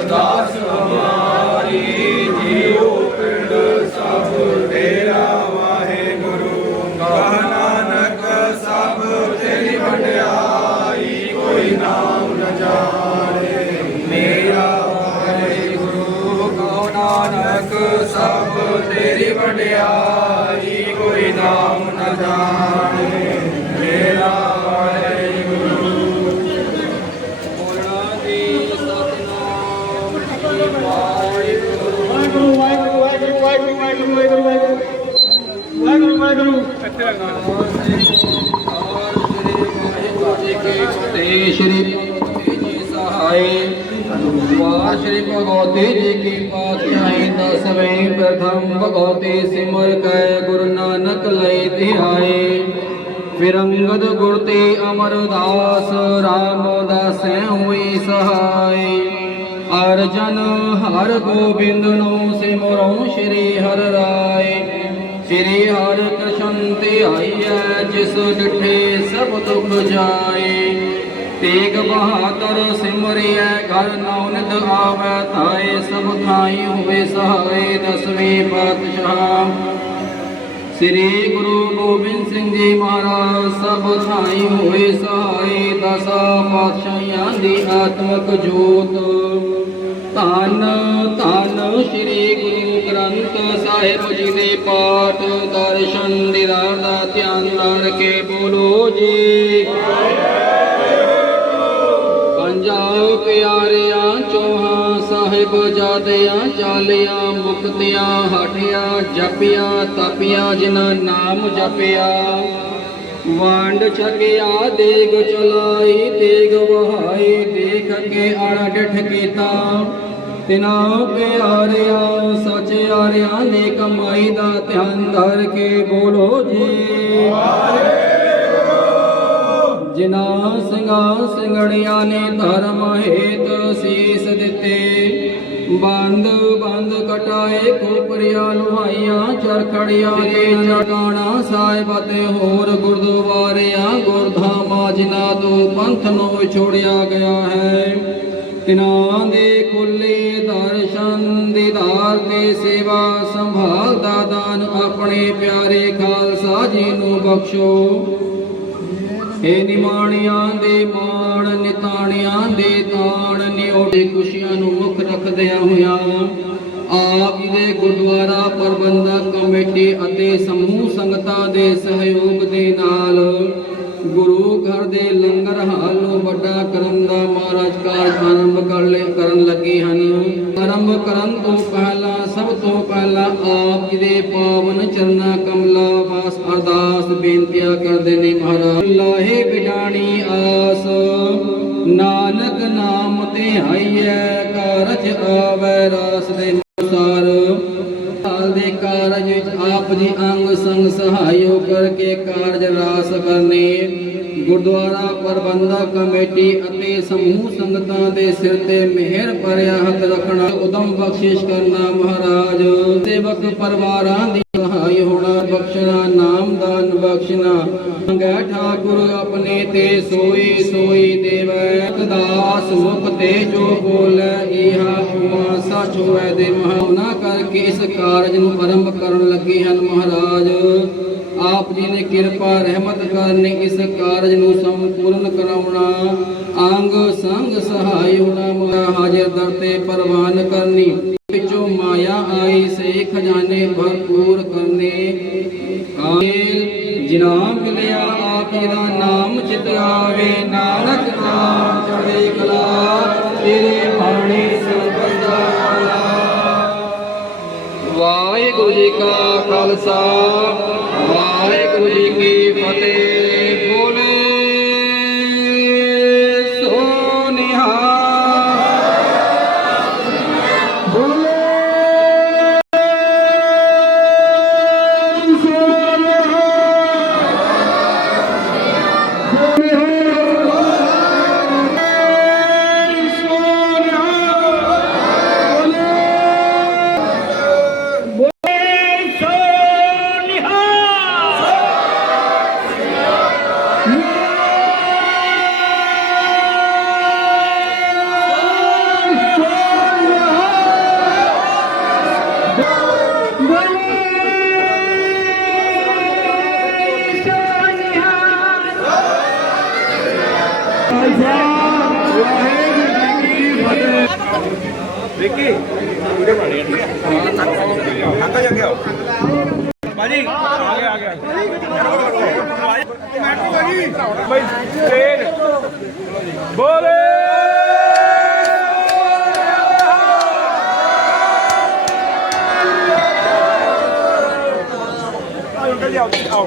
ਅਰਦਾਸ ਹਮਾਰੀ ਜੀਉ ਸ਼੍ਰੀ ਭਗਵਤੀ ਜੀ ਸਹਾਈ ਵਾਰ ਸ਼੍ਰੀ ਭਗਵਤੀ ਜੀ ਕੀ ਪਾਤਸ਼ਾਹੀ ਦਸਵੇਂ ਪ੍ਰਥਮ ਭਗਵਤੀ ਸਿਮਰ ਕੈ ਗੁਰੂ ਨਾਨਕ ਲਈ ਧਿਆਏ। ਫਿਰ ਗੁਰ ਤੇ ਅਮਰਦਾਸ RAM ਦਾਸੈ ਹੋਈ ਸਹਾਈ ਅਰਜਨ ਹਰ ਗੋਬਿੰਦ ਨੂੰ ਸਿਮਰਉ ਸ਼੍ਰੀ ਹਰ ਰਾਏ। ਸ੍ਰੀ ਹਰਿ ਕ੍ਰਿਸ਼ਨ ਧਿਆਈਐ, ਜਿਸ ਡਿਠੇ ਸਭ ਦੁਖ ਜਾਏ। ਤੇਗ ਬਹਾਦਰ ਸਿਮਰਿਐ, ਘਰ ਨੌਨਿਤ ਆਵੈ ਧਾਏ ਸਭ ਥਾਈ ਹੋਵੇ ਸਹਾਏ ਦਸਵੇਂ ਪਾਤਸ਼ਾਹ। ਸ੍ਰੀ ਗੁਰੂ ਗੋਬਿੰਦ ਸਿੰਘ ਜੀ ਮਹਾਰਾਜ, ਸਭ ਥਾਈ ਹੋਏ ਸਹਾਏ ਦਸਾ ਪਾਤਸ਼ਾਹਾਂ ਦੀ ਆਤਮਕ ਜੋਤ। ਧੰਨ ਧੰਨ ਸ੍ਰੀ ਗੁਰੂ ਗ੍ਰੰਥ ਸਾਹਿਬ ਜੀ ਦੇ ਪਾਠ, ਦਰਸ਼ਨ ਦੀਦਾਰ ਦਾ ਧਿਆਨ ਧਰ ਕੇ ਬੋਲੋ ਪੰਜਾ ਪਿਆਰਿਆਂ ਚੋਹਾਂ, ਸਾਹਿਬ ਜਾਦਿਆਂ ਚਾਲਿਆ, ਮੁਕਤਿਆਂ, ਹਟਿਆ, ਜਪਿਆ, ਤਪਿਆ ਜਿਨਾ ਨਾਮ ਜਪਿਆ। ਵੰਡ ਛਕਿਆ, ਦੇਗ ਚਲਾਈ, ਦੇਗ ਵਹਾਈ, ਦੇਖ ਕੇ ਅੜ ਡਿਠ ਕੀਤਾ। ਤਿਨਾ ਪਿਆਰਿਆਂ ਸਚਿਆਰਿਆਂ ਨੇ ਕਮਾਈ ਦਾ ਧਿਆਨ ਧਰ ਕੇ ਬੋਲੋ ਜੀ। ਜਿਨਾ ਸਿੰਘਾਂ ਸਿੰਘਣੀਆਂ ਨੇ ਧਰਮ ਹੇਤ ਸੀਸ ਦਿੱਤੇ। ਬੰਦ ਬੰਦ ਕਟਾਏ ਕੋਪਰੀਆਂ, ਲੁਹਾਈਆਂ, ਚਰਖੜੀਆਂ ਦੇ ਜਗਾਣਾ ਸਾਹਿਬ ਅਤੇ ਹੋਰ ਗੁਰਦੁਆਰਿਆਂ, ਗੁਰਧਾਮਾਂ, ਜਿਨ੍ਹਾਂ ਤੋਂ ਪੰਥ ਨੂੰ ਵਿਛੋੜਿਆ ਗਿਆ ਹੈ। ਤਿਨਾਂ ਦੇ ਖੁੱਲੇ ਦਰਸ਼ਨ ਦੀਦਾਰ ਤੇ ਸੇਵਾ ਸੰਭਾਲ ਦਾ ਦਾਨ ਆਪਣੇ ਪਿਆਰੇ ਖਾਲਸਾ ਜੀ ਨੂੰ ਬਖਸ਼ੋ। ਏ ਨਿਮਾਣਿਆਂ ਦੇ ਮਾਣ, ਨਿਤਾਣਿਆਂ ਦੇ ਤਾਣ ਨਿਉੜੇ ਖੁਸ਼ੀਆਂ ਨੂੰ ਮੁੱਖ ਰੱਖਦਿਆਂ ਹੋਇਆਂ ਆਪ ਦੇ ਗੁਰਦੁਆਰਾ ਪ੍ਰਬੰਧਕ ਕਮੇਟੀ ਅਤੇ ਸਮੂਹ ਸੰਗਤਾਂ ਦੇ ਸਹਿਯੋਗ ਦੇ ਨਾਲ ਗੁਰੂ ਘਰ ਦੇ ਲੰਗਰ ਹਾਲ ਨੂੰ ਵੱਡਾ ਕਰਨ ਦਾ ਮਹਾਰਾਜ ਕਾਰਜ ਆਰੰਭ ਕਰਨ ਲੱਗੇ ਹਨ। ਆਰੰਭ ਕਰਨ ਤੋਂ ਪਹਿਲਾਂ ਸਭ ਤੋਂ ਪਹਿਲਾਂ ਆਪ ਜੀ ਦੇ ਪਾਵਨ ਚਰਨਾਂ ਕਮਲਾ ਵਾਸ ਅਰਦਾਸ ਬੇਨਤੀਆਂ ਕਰਦੇ ਨੇ ਮਹਾਰਾਜ। ਲਾਹੇ ਬਿਡਾਣੀ ਆਸ, ਨਾਨਕ ਨਾਮ ਤੇ ਆਈਐ ਕਾਰਜ ਆਵੈ ਰਾਸ ਦੇ ਅਨੁਸਾਰ। ਹਾਲ ਦੇ ਕਾਰਜ ਵਿੱਚ ਆਪ ਜੀ ਅੰਗ ਸੰਗ ਸਹਾਇਓ ਕਰਕੇ ਕਾਰਜ ਰਾਸ ਕਰਨੇ। ਗੁਰਦੁਆਰਾ ਪ੍ਰਬੰਧਕ ਕਮੇਟੀ ਅਤੇ ਸਮੂਹ ਸੰਗਤਾਂ ਦੇ ਸਿਰ ਤੇ ਮਿਹਰ ਭਰਿਆ ਹੱਥ ਰੱਖਣਾ, ਉਦਮ ਬਖਸ਼ਿਸ਼ ਕਰਨਾ ਮਹਾਰਾਜ। ਸੇਵਕ ਪਰਿਵਾਰਾਂ ਦੀ ਸਹਾਈ ਹੋਣਾ, ਬਖਸ਼ਣਾ ਨਾਮਦਾਨ ਬਖਸ਼ਣਾ। ਮੰਗੈ ਠਾਕੁਰ ਆਪਣੇ ਤੇ ਸੋਈ ਸੋਈ ਦੇਵੈ। ਦਾਸ ਮੁਖ ਤੇ ਜੋ ਬੋਲੇ ਇਹਾ ਹੁਆ ਸਚ ਹੋਇ ਦੇ ਮਹਾਉਨਾ ਕਰਕੇ ਇਸ ਕਾਰਜ ਨੂੰ ਆਰੰਭ ਕਰਨ ਲੱਗੇ ਹਨ ਮਹਾਰਾਜ। ਆਪ ਜੀ ਨੇ ਕਿਰਪਾ, ਰਹਿਮਤ ਕਰਨੀ ਇਸ ਕਾਰਜ ਨੂੰ ਸੰਪੂਰਨ ਕਰਾਉਣਾ। ਅੰਗ ਸੰਗ ਸਹਾਈ ਹੋਣਾ ਮਾ ਹਾਜ਼ਰ ਦਰ ਤੇ ਪ੍ਰਵਾਨ ਕਰਨੀ। ਵਿੱਚੋਂ ਮਾਇਆ ਆਈ, ਸੇ ਖਜ਼ਾਨੇ ਭਰਪੂਰ ਕਰਨੇ। ਕਾਮੇਲ ਜਿਨਾ ਮਿਲਿਆ ਆਪ ਜੀ ਦਾ ਨਾਮ ਚਿਤ ਆਵੇ ਨਾਨਕ ਨਾਮ ਚੜੇ ਕਲਾ, ਤੇਰੇ ਬਾਣੀ ਸਰਬੰਦਾ ਵਾਹਿਗੁਰੂ ਜੀ ਕਾ ਖਾਲਸਾ ਵਾਹਿਗੁਰੂ ਜੀ ਕੀ ਫਤਿਹ। ਬੋਲੇ ਸੋ ਨਿਹਾਲ ਵਿੱਕੀ ਵੀਡੀਓ ਬਣਾ ਲਿਆ ਠੀਕ ਹੈ ਅੰਕਲ ਜੀ ਅੱਗੇ ਆਓ ਬਾਜੀ ਆ ਗਿਆ ਆ ਗਿਆ ਮੈਟਿਕ ਆ ਗਈ ਬਈ ਟ੍ਰੇਨ ਬੋਲੇ ਆਓ ਆਓ।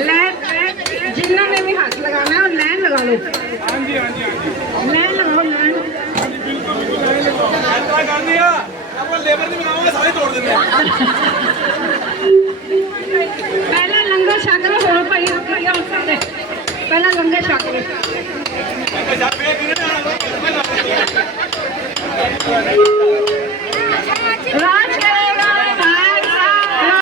ਲੈਨ ਜਿਨ੍ਹਾਂ ਨੇ ਵੀ ਹੱਥ ਲਗਾਣਾ ਹੈ ਉਹ ਲੈਨ ਲਗਾ ਲਓ। ਹਾਂਜੀ ਹਾਂਜੀ ਹਾਂਜੀ। ਲੈਨ ਲਗਾਓ ਲੈਨ ਐਤਰਾ ਕਰਦੀ ਆ ਆਪਾਂ ਲੇਬਰ ਦੀ ਬਣਾਵਾਂਗੇ ਸਾਰੇ ਤੋੜ ਦਿੰਦੇ ਆ। ਪਹਿਲੇ